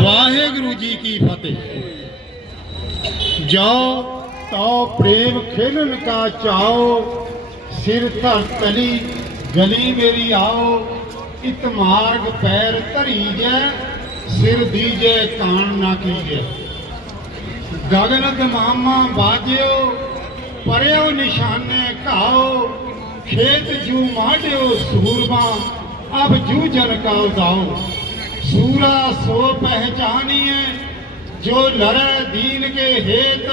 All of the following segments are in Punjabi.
ਵਾਹਿਗੁਰੂ ਜੀ ਕੀ ਫਤਿਹ। ਜਾਓ ਤੋ ਪ੍ਰੇਮ ਖੇਲਨ ਕਾ ਚਾਓ ਸਿਰ ਧਰ ਤਲੀ ਗਲੀ ਮੇਰੀ ਆਓ, ਇਤ ਮਾਰਗ ਪੈਰ ਧਰੀ ਜੈ, ਸਿਰ ਦੀਜੈ, ਕਾਣ ਨਾ ਕੀਜੈ। ਗਗਨ ਦਮਾਮਾ ਬਾਜਿਓ, ਪਰਿਓ ਨਿਸ਼ਾਨੇ ਘਾਓ, ਖੇਤ ਜੂ ਮਾਢਿਓ ਸੂਰਮਾ ਅਬ ਜੂ ਜਨ ਕਾਲ ਦਾਓ। ਸੂਰਾ ਸੋ ਪਹਿਚਾਨੀਏ ਜੋ ਲੜੈ ਦੀਨ ਕੇ ਹੇਤ,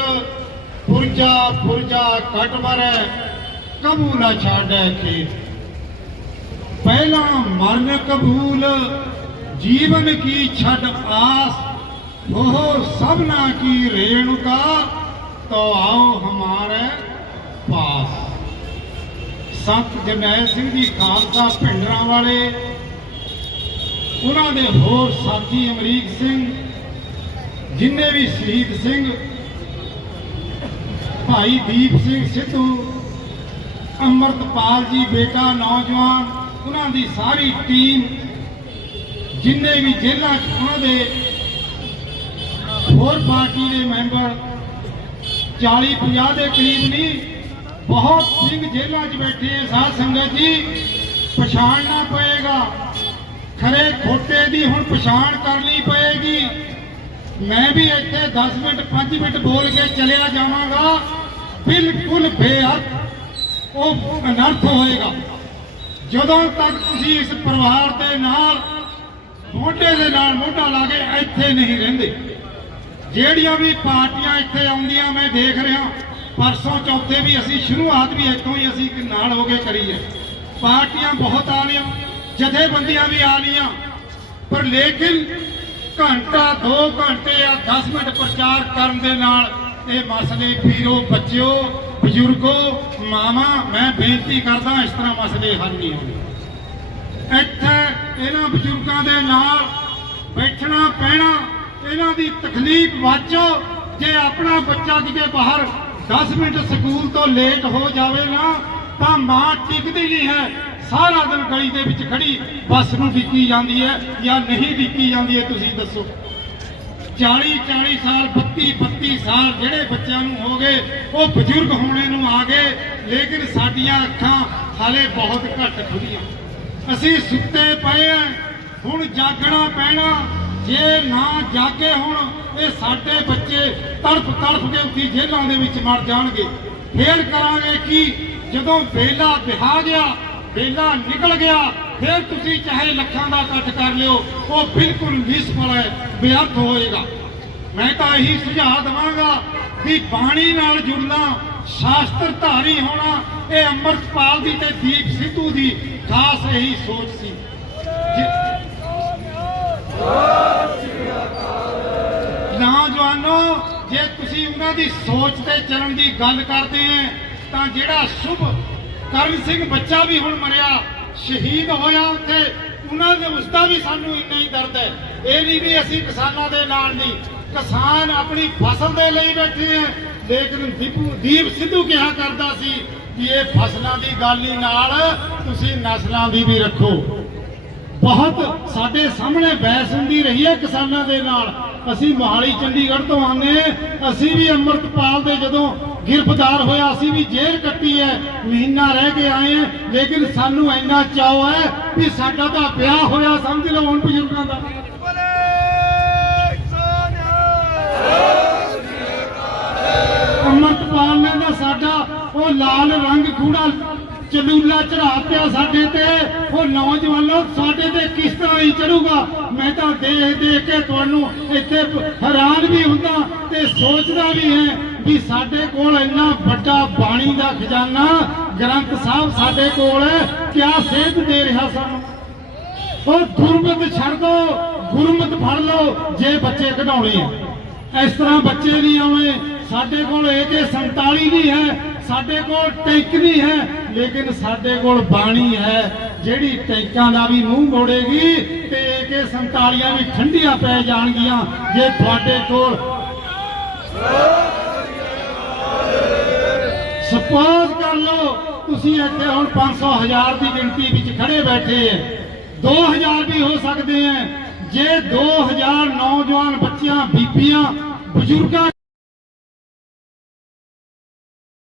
ਪੁਰਜਾ ਪੁਰਜਾ ਕਟ ਮਰੈ, ਕਬੂ ਨਾ ਛਾੜੈ ਖੇਤ। ਪਹਿਲਾ ਮਰਨ ਕਬੂਲ, ਜੀਵਨ ਕੀ ਛੱਡ ਆਸ, ਉਹ ਸਭਨਾ ਕੀ ਰੇਣੁਕਾ, ਤੋ ਆਓ ਹਮਾਰੇ ਪਾਸ। ਸੰਤ ਜਰਨੈਲ ਸਿੰਘ ਜੀ, ਖਾਲਸਾ ਪਿੰਡਰਾਂ ਵਾਲੇ ਉਹਨਾਂ ਦੇ ਹੋਰ ਸਾਥੀ ਅਮਰੀਕ ਸਿੰਘ, ਜਿੰਨੇ ਵੀ ਸ਼ਹੀਦ ਸਿੰਘ, ਭਾਈ ਦੀਪ ਸਿੰਘ ਸਿੱਧੂ, ਅੰਮ੍ਰਿਤਪਾਲ ਜੀ ਬੇਟਾ, ਨੌਜਵਾਨ, ਉਹਨਾਂ ਦੀ ਸਾਰੀ ਟੀਮ, ਜਿੰਨੇ ਵੀ ਜੇਲ੍ਹਾਂ 'ਚ ਉਹਨਾਂ ਦੇ ਹੋਰ ਪਾਰਟੀ ਦੇ ਮੈਂਬਰ 40 50 ਦੇ ਕਰੀਬ ਨਹੀਂ, ਬਹੁਤ ਸਿੰਘ ਜੇਲ੍ਹਾਂ 'ਚ ਬੈਠੇ ਹੈ ਸਾਧ ਸੰਗਤ ਜੀ ਪਛਾਣਨਾ ਪਏ। ਖਰੇ ਖੋਟੇ ਦੀ ਹੁਣ ਪਛਾਣ ਕਰਨੀ ਪਏਗੀ। ਮੈਂ ਵੀ ਇੱਥੇ 10 ਮਿੰਟ 5 ਮਿੰਟ ਬੋਲ ਕੇ ਚਲਿਆ ਜਾਵਾਂਗਾ। ਬਿਲਕੁਲ ਬੇਅਰਥ ਉਹ ਅਨਰਥ ਹੋਏਗਾ। ਜਦੋਂ ਤੱਕ ਤੁਸੀਂ ਇਸ ਪਰਿਵਾਰ ਦੇ ਨਾਲ, ਮੋਢੇ ਦੇ ਨਾਲ ਮੋਢਾ ਲਾ ਕੇ ਇੱਥੇ ਨਹੀਂ ਰਹਿੰਦੇ। ਜਿਹੜੀਆਂ ਵੀ ਪਾਰਟੀਆਂ ਇੱਥੇ ਆਉਂਦੀਆਂ ਮੈਂ ਦੇਖ ਰਿਹਾ। ਪਰਸੋਂ ਚੌਥੇ ਵੀ ਅਸੀਂ, ਸ਼ੁਰੂਆਤ ਵੀ ਇੱਥੋਂ ਹੀ ਅਸੀਂ ਨਾਲ ਹੋ ਕੇ ਕਰੀ ਹੈ। ਪਾਰਟੀਆਂ ਬਹੁਤ ਆ ਰਹੀਆਂ। ਜਥੇਬੰਦੀਆਂ ਵੀ ਆ ਰਹੀਆਂ। ਪਰ ਲੇਕਿਨ ਘੰਟਾ 2 ਘੰਟੇ ਜਾਂ 10 ਮਿੰਟ ਪ੍ਰਚਾਰ ਕਰਨ ਦੇ ਨਾਲ ਇਹ ਮਸਲੇ ਪੀਰੋ ਬੱਚਿਓ, ਬਜ਼ੁਰਗੋ ਮਾਮਾ ਮੈਂ ਬੇਨਤੀ ਕਰਦਾ ਇਸ ਤਰ੍ਹਾਂ ਮਸਲੇ ਹੱਲ ਨਹੀਂ ਹੋਣਗੇ ਇੱਥੇ ਇਹਨਾਂ ਬਜ਼ੁਰਗਾਂ ਦੇ ਨਾਲ ਬੈਠਣਾ ਪੈਣਾ ਇਹਨਾਂ ਦੀ ਤਕਲੀਫ ਵਾਚੋ। ਜੇ ਆਪਣਾ ਬੱਚਾ ਕਿਤੇ ਬਾਹਰ 10 ਮਿੰਟ ਸਕੂਲ ਤੋਂ ਲੇਟ ਹੋ ਜਾਵੇ ਨਾ ਤਾਂ ਮਾਂ ਟਿਕਦੀ ਨਹੀਂ ਹੈ। ਸਾਰਾ ਦਿਨ ਗਲੀ ਦੇ ਵਿੱਚ ਖੜੀ ਬੱਸ ਨੂੰ ਡਿੱਕੀ ਜਾਂਦੀ ਹੈ ਜਾਂ ਨਹੀਂ ਡਿੱਕੀ ਜਾਂਦੀ ਹੈ ਤੁਸੀਂ ਦੱਸੋ। 40 40 ਸਾਲ 32 32 ਸਾਲ ਜਿਹੜੇ ਬੱਚਿਆਂ ਨੂੰ ਹੋ ਗਏ, ਉਹ ਬਜ਼ੁਰਗ ਹੋਣੇ ਨੂੰ ਆ ਗਏ, ਲੇਕਿਨ ਸਾਡੀਆਂ ਅੱਖਾਂ ਹਾਲੇ ਬਹੁਤ ਘੱਟ ਖੁੱਲੀਆਂ। ਅਸੀਂ ਸੁੱਤੇ ਪਏ ਆ ਹੁਣ ਜਾਗਣਾ ਪੈਣਾ, ਜੇ ਨਾ ਜਾਗੇ ਹੁਣ, ਇਹ ਸਾਡੇ ਬੱਚੇ ਤੜਫ ਤੜਫ ਕੇ ਉੱਥੇ ਜੇਲ੍ਹਾਂ ਦੇ ਵਿੱਚ ਮਰ ਜਾਣਗੇ। ਫੇਰ ਕਰਾਂਗੇ ਕੀ? ਜਦੋਂ ਬੇਲਾ ਬਿਹਾ ਗਿਆ ਬੇਲਾ ਨਿਕਲ ਗਿਆ, ਫਿਰ ਤੁਸੀਂ ਚਾਹੇ ਲੱਖਾਂ ਦਾ ਇਕੱਠ ਕਰ ਲਿਓ, ਉਹ ਬਿਲਕੁਲ ਨਿਸਫਲ ਹੈ, ਬੇਅਰਥ ਹੋਏਗਾ। ਮੈਂ ਤਾਂ ਇਹੀ ਸੁਝਾਅ ਦਵਾਂਗਾ ਵੀ ਬਾਣੀ ਨਾਲ ਜੁੜਨਾ ਸ਼ਾਸਤਰ ਧਾਰੀ ਹੋਣਾ, ਇਹ ਅੰਮ੍ਰਿਤਪਾਲ ਦੀ ਤੇ ਦੀਪ ਸਿੱਧੂ ਦੀ ਖਾਸ ਇਹੀ ਸੋਚ ਸੀ। ਜੇ- ਨੌਜਵਾਨੋ ਜੇ ਤੁਸੀਂ ਉਹਨਾਂ ਦੀ ਸੋਚ ਤੇ ਚੱਲਣ ਦੀ ਗੱਲ ਕਰਦੇ ਆ, ਤਾਂ ਜਿਹੜਾ ਸ਼ੁਭ ਕਰਨ ਸਿੰਘ ਬੱਚਾ ਵੀ ਹੁਣ ਮਰਿਆ, ਸ਼ਹੀਦ ਹੋਇਆ ਉੱਥੇ, ਉਹਨਾਂ ਦੇ ਉਸ ਦਾ ਵੀ ਸਾਨੂੰ ਇੰਨਾ ਹੀ ਦਰਦ ਹੈ। ਇਹ ਨਹੀਂ ਵੀ ਅਸੀਂ ਕਿਸਾਨਾਂ ਦੇ ਨਾਲ ਨਹੀਂ, ਕਿਸਾਨ ਆਪਣੀ ਫਸਲ ਦੇ ਲਈ ਬੈਠੇ ਆ, ਲੇਕਿਨ ਦੀਪੂ, ਦੀਪ ਸਿੱਧੂ ਕਿਹਾ ਕਰਦਾ ਸੀ ਕਿ ਇਹ ਫਸਲਾਂ ਦੀ ਗੱਲ ਹੀ ਨਾਲ ਤੁਸੀਂ ਨਸਲਾਂ ਦੀ ਵੀ ਰੱਖੋ। ਬਹੁਤ ਸਾਡੇ ਸਾਹਮਣੇ ਬਹਿਸ ਹੁੰਦੀ ਰਹੀ ਹੈ ਕਿਸਾਨਾਂ ਦੇ ਨਾਲ। ਅਸੀਂ ਮੋਹਾਲੀ, ਚੰਡੀਗੜ੍ਹ ਤੋਂ ਆਨੇ ਅਸੀਂ ਵੀ ਅੰਮ੍ਰਿਤਪਾਲ ਦੇ ਜਦੋਂ ਗ੍ਰਿਫਤਾਰ ਹੋਇਆ, ਅਸੀਂ ਵੀ ਜੇਲ੍ਹ ਕੱਟੀ ਹੈ, ਮਹੀਨਾ ਰਹਿ ਕੇ ਆਏ ਹਾਂ। ਲੇਕਿਨ ਸਾਨੂੰ ਇੰਨਾ ਚਾਅ ਹੈ ਵੀ ਸਾਡਾ ਤਾਂ ਵਿਆਹ ਹੋਇਆ, ਸਮਝ ਲਓ ਹੁਣ ਬਜ਼ੁਰਗਾਂ ਦਾ। ਅੰਮ੍ਰਿਤਪਾਲ ਨੇ ਤਾਂ ਸਾਡਾ ਉਹ ਲਾਲ ਰੰਗ ਕੂੜਾ ਚਲੂਲਾ ਚੜਾ ਪਿਆ ਸਾਡੇ ਤੇ। ਉਹ ਨੌਜਵਾਨੋ ਸਾਡੇ ਤੇ ਕਿਸ ਤਰ੍ਹਾਂ ਹੀ ਚੜੂਗਾ? ਮੈਂ ਤਾਂ ਦੇਖ ਦੇਖ ਕੇ ਤੁਹਾਨੂੰ ਇੱਥੇ ਹੈਰਾਨ ਵੀ ਹੁੰਦਾ ਤੇ ਸੋਚਦਾ ਵੀ ਹੈ ਵੀ ਸਾਡੇ ਕੋਲ ਇੰਨਾ ਵੱਡਾ ਬਾਣੀ ਦਾ ਖਜ਼ਾਨਾ ਗ੍ਰੰਥ ਸਾਹਿਬ ਸਾਡੇ ਕੋਲ ਹੈ। ਕਿਆ ਸੇਧ ਦੇ ਰਿਹਾ ਸਾਨੂੰ? ਉਹ ਗੁਰਮਤ ਛੱਡ ਦੋ, ਗੁਰਮਤ ਫੜ ਲਓ, ਜੇ ਬੱਚੇ ਕਢਾਉਣੇ ਆ। ਇਸ ਤਰ੍ਹਾਂ ਬੱਚੇ ਨਹੀਂ ਆਉਣੇ। ਸਾਡੇ ਕੋਲ AK47 ਨਹੀਂ ਹੈ ਸਾਡੇ ਕੋਲ ਟੈਂਕ ਨਹੀਂ ਹੈ, ਲੇਕਿਨ ਸਾਡੇ ਕੋਲ ਬਾਣੀ ਹੈ। ਜਿਹੜੀ ਟੈਂਕਾਂ ਦਾ ਵੀ ਮੂੰਹ ਮੋੜੇਗੀ ਤੇ AK47 ਵੀ ਠੰਡੀਆਂ ਪੈ ਜਾਣਗੀਆਂ। ਜੇ ਤੁਹਾਡੇ ਕੋਲ ਸਪੋਜ਼ ਕਰ ਲਓ, ਤੁਸੀਂ ਇੱਥੇ ਹੁਣ 500 ਹਜ਼ਾਰ ਦੀ ਗਿਣਤੀ ਵਿੱਚ ਖੜੇ ਬੈਠੇ ਹੈ। 2000 ਵੀ ਹੋ ਸਕਦੇ ਹੈ। ਜੇ 2000 ਨੌਜਵਾਨ ਨੌਜਵਾਨ ਬੱਚਿਆਂ, ਬੀਬੀਆਂ, ਬਜ਼ੁਰਗਾਂ